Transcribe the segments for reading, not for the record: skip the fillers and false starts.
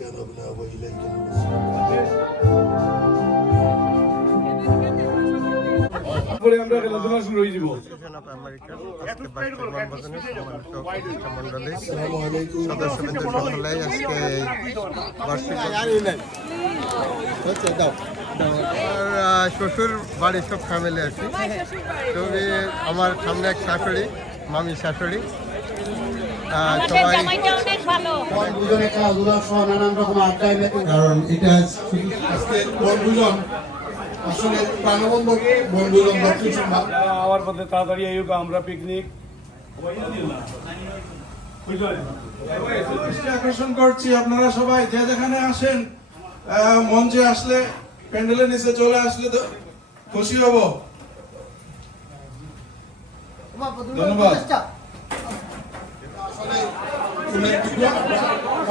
ربنا وإليك المصير. আমরা খেলাধুলা শুরু হয়ে যাব। শ্বশুর বাড়ির সব ফ্যামিলি আছে, তবে আমার সামনে এক শাশুড়ি, মামি শাশুড়ি, সবাই কারণ এটা আজকে বনভোজন আসলে প্রাণবন্ধ বনভোজন দক্ষিণ সংবাদ আমার পথে তাড়াতাড়ি এই আমরা পিকনিক আকর্ষণ করছি। আপনারা সবাই যে যেখানে আসেন মঞ্চে আসলে প্যান্ডেলের নিচে চলে আসলে তো খুশি হব। ধন্যবাদ।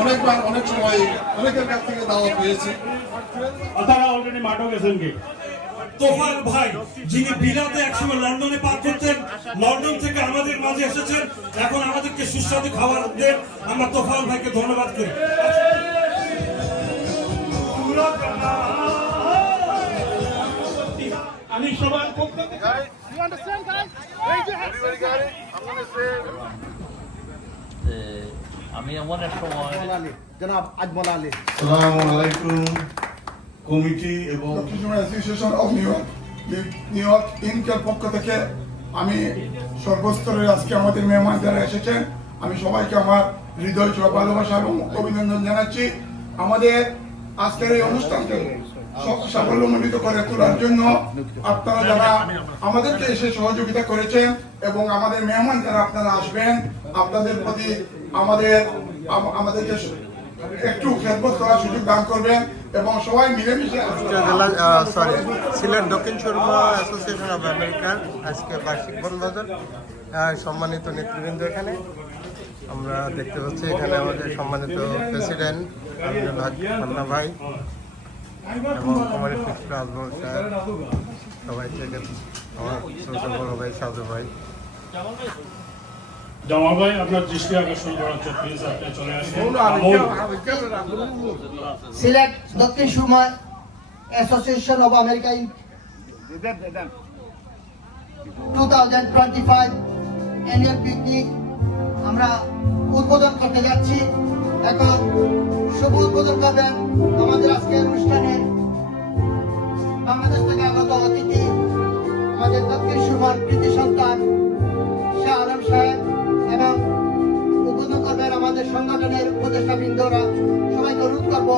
অনেকবার অনেক সময় অনেকের কাছ থেকে দাওয়াত পেয়েছি। আপনারা অলরেডি মাঠও গেছেন কি? তোফায়েল ভাই যিনি বিলাতে একসময় লন্ডনে পাঠ করতেন, লন্ডন থেকে আমাদের মাঝে এসেছেন, এখন আমাদেরকে সুস্বাদু খাবার দেন। আমরা তোফায়েল ভাইকে ধন্যবাদ করি। আমি সবার আমি এমন এক সময় জনাব আজমল আলী আসসালামু আলাইকুম কমিটি এবং অ্যাসোসিয়েশন অফ নিউ ইয়র্ক ইনকের পক্ষ থেকে আমি সর্বস্তরের আজকে আমাদের মেহমান যারা এসেছেন আমি সবাইকে আমার হৃদয় ভালোবাসা এবং অভিনন্দন জানাচ্ছি। আমাদের আজকের এই অনুষ্ঠানকে সাফল্যমণ্ডিত করে তোলার জন্য আপনারা যারা আমাদেরকে এসে সহযোগিতা করেছেন এবং আমাদের মেহমান যারা আপনারা আসবেন, আপনাদের প্রতি আমাদেরকে একটু খেদমত করার সুযোগ দান করবেন এবং সবাই মিলেমিশে সিলেট দক্ষিণ সুরমা অ্যাসোসিয়েশন অফ আমেরিকার আজকে বার্ষিক বনভোজন। সম্মানিত নেতৃবৃন্দ এখানে আমরা দেখতে পাচ্ছি, এখানে আমাদের সম্মানিত প্রেসিডেন্ট আব্দুল ভাই এবং কুমারী ফিক্সর আজমল স্যার, সবাই থেকে আমার ছোট বড় ভাই সাজু ভাই। জামাল ভাই আপনার দৃষ্টি আকর্ষণ করার জন্য প্লিজ আপনি চলে আসুন। Sylhet Dakshin Surma association of America 2025 annual picnic আমরা উদ্বোধন করতে যাচ্ছি। এখন শুভ উদ্বোধন করবেন আমাদের আজকের অনুষ্ঠানে বাংলাদেশ থেকে আগত অতিথি আমাদের দক্ষিণ সুরমার কৃতি সন্তান শাহ আলম সাহেব এবং উদ্বোধন করবেন আমাদের সংগঠনের উপদেষ্টাবৃন্দরা। সবাইকে অনুরোধ করবো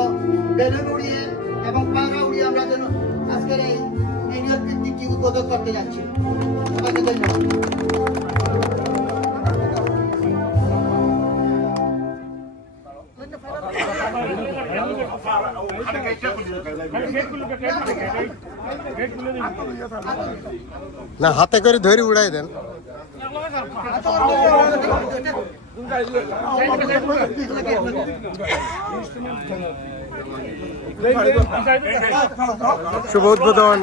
বেলুন উড়িয়ে এবং পায়রা উড়িয়ে আমরা যেন আজকের এই অ্যানুয়াল পিকনিকটি উদ্বোধন করতে যাচ্ছি। সবাইকে ধন্যবাদ। না, হাতে করে ধরে উড়াই দেন। শুভ উদ্বোধন।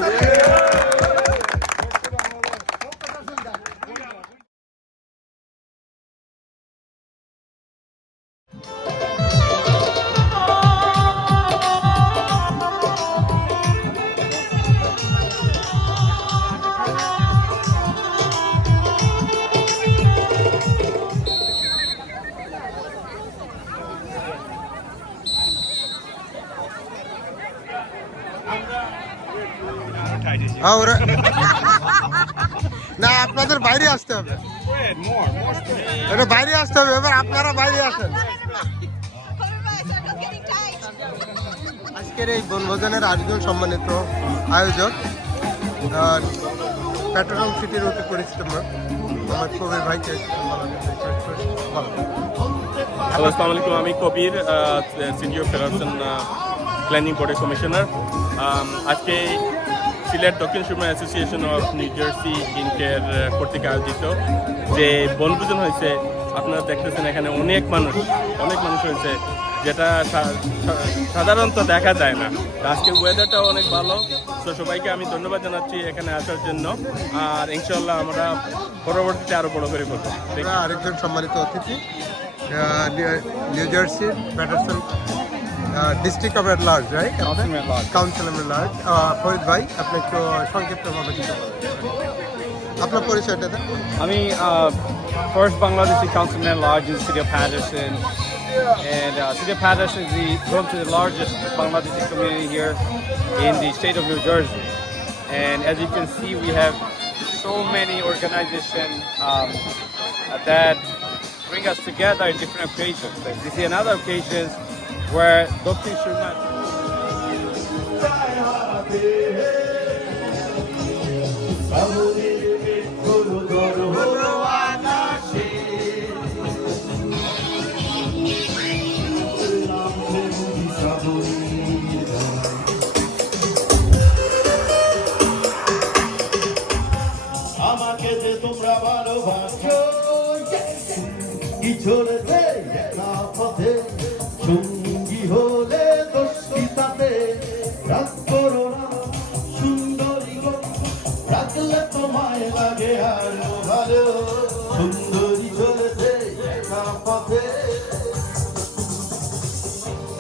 না, আপনাদের বাইরে আসতে হবে, এটা বাইরে আসতে হবে। এবার আপনারা বাইরে আসেন। আজকের এই বনভোজনের আরেকজন সম্মানিত আয়োজক পেট্রোল সিটির অতি পরিচিত আমার কবির ভাইকে। আসসালামু আলাইকুম, আমি Kabir, city of federation planning বোর্ডের কমিশনার। আজকে Sylhet Dakshin Surma association of New Jersey ইনকের কর্তৃক আয়োজিত যে বনভোজন হয়েছে, আপনারা দেখতেছেন এখানে অনেক মানুষ হয়েছে, যেটা সাধারণত দেখা যায় না। আজকে ওয়েদারটাও অনেক ভালো, তো সবাইকে আমি ধন্যবাদ জানাচ্ছি এখানে আসার জন্য। আর ইনশাল্লাহ আমরা পরবর্তীতে আরও বড় করে করবো। আরেকজন সম্মানিত অতিথি নিউ জার্সির Paterson district of at large, right? Councillor at large. Farid ভাই, আপনি একটু সংক্ষিপ্তভাবে কিছু বলুন। আপনার পরিচয়টা দেন। আমি first Bangladeshi councilman at large in the city of Patterson, and city of Patterson is home to the largest Bangladeshi community here in the state of New Jersey. And as you can see, we have so many organizations that bring us together in different occasions. Like this is another occasion where Dr. Sharma আমাকে যে তোমরা ভালোবাসো কি চলেছে একা পথে সঙ্গী হলে দোষিতাতে রাগ করো না সুন্দরী গো রাখলে তোমায় লাগে আরো ভালো সুন্দরী চলেছে একা পথে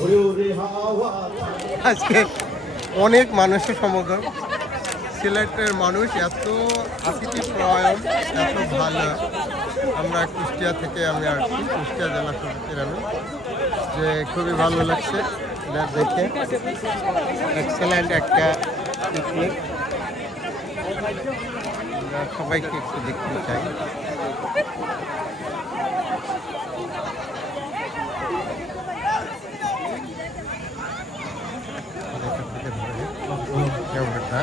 ওরে ওরে হাওয়া আজকে অনেক মানুষের সমাগম। সিলেটের মানুষ এত আতিথ্যপরায়ণ, এত ভালো। আমরা কুষ্টিয়া থেকে আমি আসছি, কুষ্টিয়া জেলা সমিতির আমি, যে খুবই ভালো লাগছে এটা দেখে। এক্সেলেন্ট একটা পিকনিক, আমরা সবাইকে একটু দেখতে চাই। ক্যামেরাটা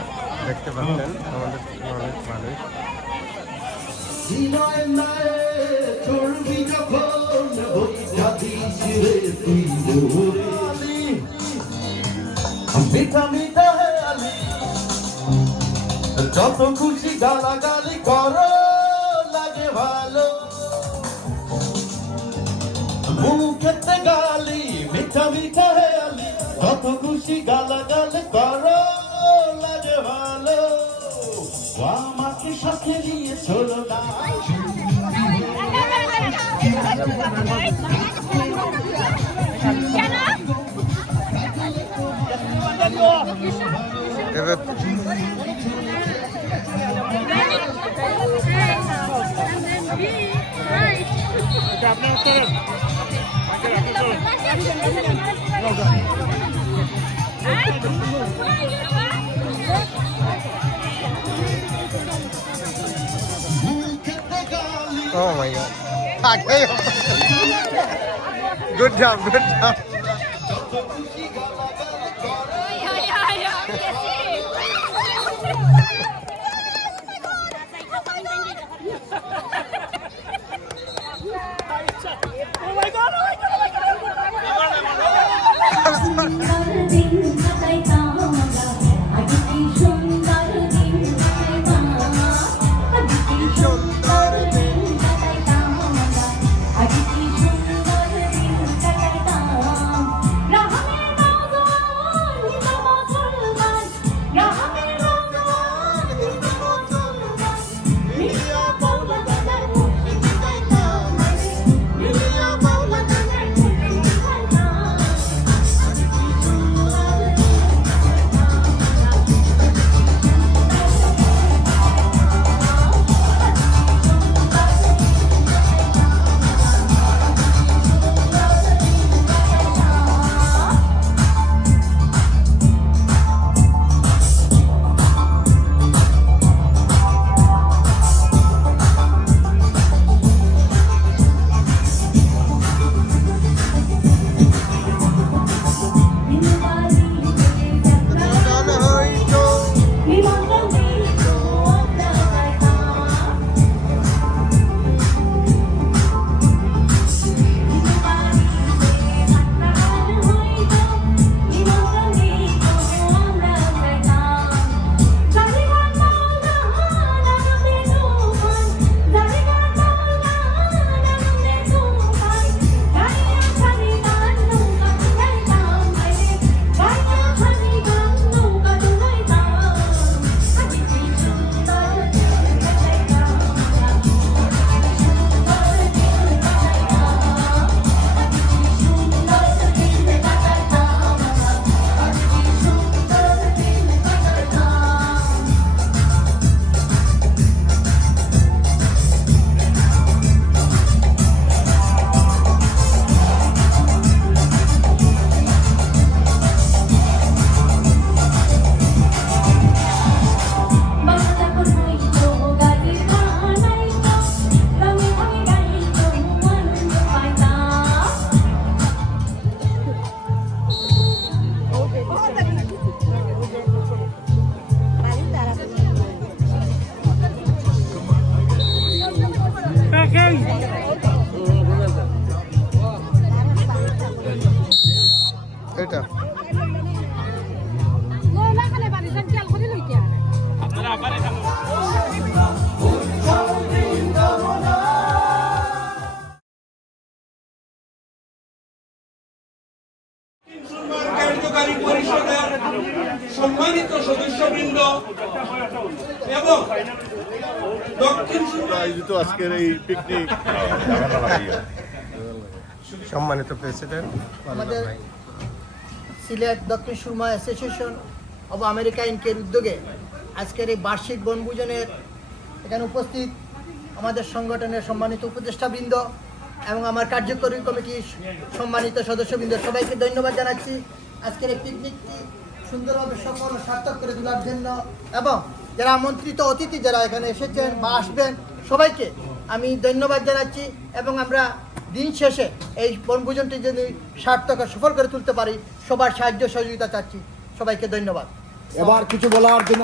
দেখতে পাচ্ছেন আমাদের অনেক মানুষ। দিনায় নায়ে চড়বি যখন বইটা দিস রে তুই মোরে আলি মিঠা মিঠা হে আলি যত খুশি গালাগালি করো লাগে ভালো মুখেতে গালি মিঠা মিঠা হে আলি যত খুশি গালাগালি করো লাগে ভালো আমাকে সাথে নিয়ে চলো না এবার oh my god. Good job, good job. এটা কার্যকারী পরিষদের সম্মানিত সদস্যবৃন্দ এবং দক্ষিণ আয়োজিত আজকের এই পিকনিক সম্মানিত প্রেসিডেন্ট আমাদের Sylhet Dakshin Surma association of America ইনকের উদ্যোগে আজকের এই বার্ষিক বনভোজনের এখানে উপস্থিত আমাদের সংগঠনের সম্মানিত উপদেষ্টাবৃন্দ এবং আমার কার্যকরী কমিটির সম্মানিত সদস্যবৃন্দ সবাইকে ধন্যবাদ জানাচ্ছি আজকের এই পিকনিকটি সুন্দরভাবে সফল ও সার্থক করে তোলার জন্য এবং যারা আমন্ত্রিত অতিথি যারা এখানে এসেছেন বা আসবেন সবাইকে আমি ধন্যবাদ জানাচ্ছি এবং আমরা দিন শেষে এই বনভোজনটি যদি সার্থক ও সফল করে তুলতে পারি সবার সাহায্য সহযোগিতা চাচ্ছি সবাইকে ধন্যবাদ এবার কিছু বলার জন্য